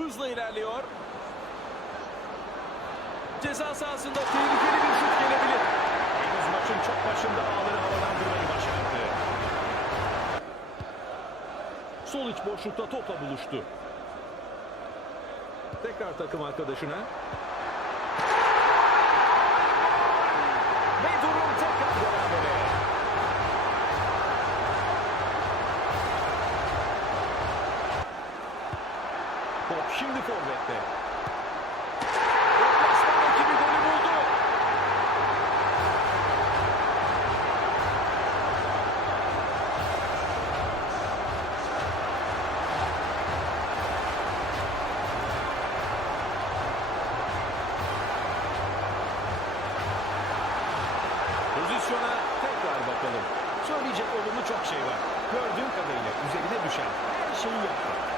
Hızla ilerliyor. Ceza sahasında tehlikeli bir şut gelebilir. Henüz maçın çok başında ağları havalandırmayı başardı. Sol iç boşlukta topla buluştu. Tekrar takım arkadaşına. Top şimdi forvette. Deplasman ekibi golü bakalım. Söyleyecek olumlu çok şey var. Gördüğüm kadarıyla üzerine düşen her şeyi yaptı.